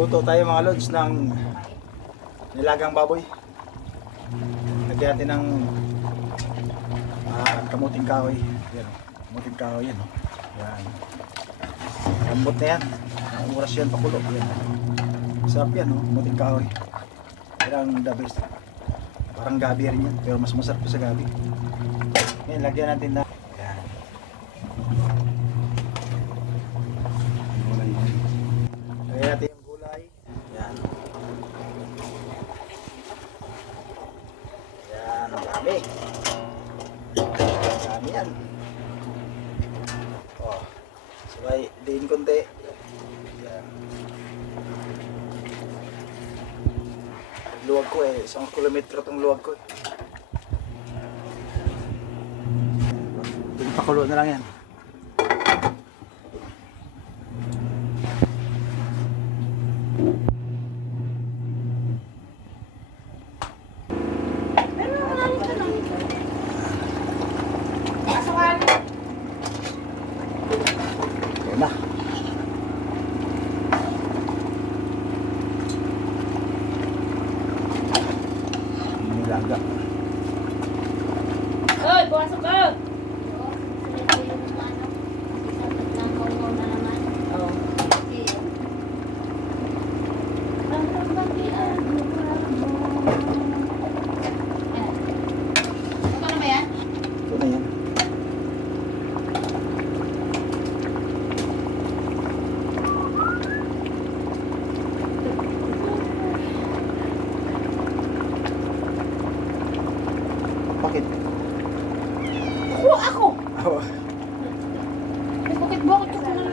Luto tayo mga lods ng nilagang baboy. Lagyan natin ng kamuting kahoy. Yan o, kamuting kahoy yan o. Yan. Lambot na yan. Ang oras yan pakulo. Yan. Sarap yan o, kamuting kahoy. Yan ang the best. Parang gabi rin yan, pero mas masarap sa gabi. Yan, lagyan natin na. Yan. Lagyan natin yung gulay. Yan. Yan, ang dami. Ang dami yan. Oh, sabay, diin konti. Yan. Luwag ko eh, 1 kilometro itong luwag ko eh. Pakulo na lang yan. Yan na. Nilaga. Oy, pumasok ka! Ito na yan. Bakit? Ako! Oh, Bakit ko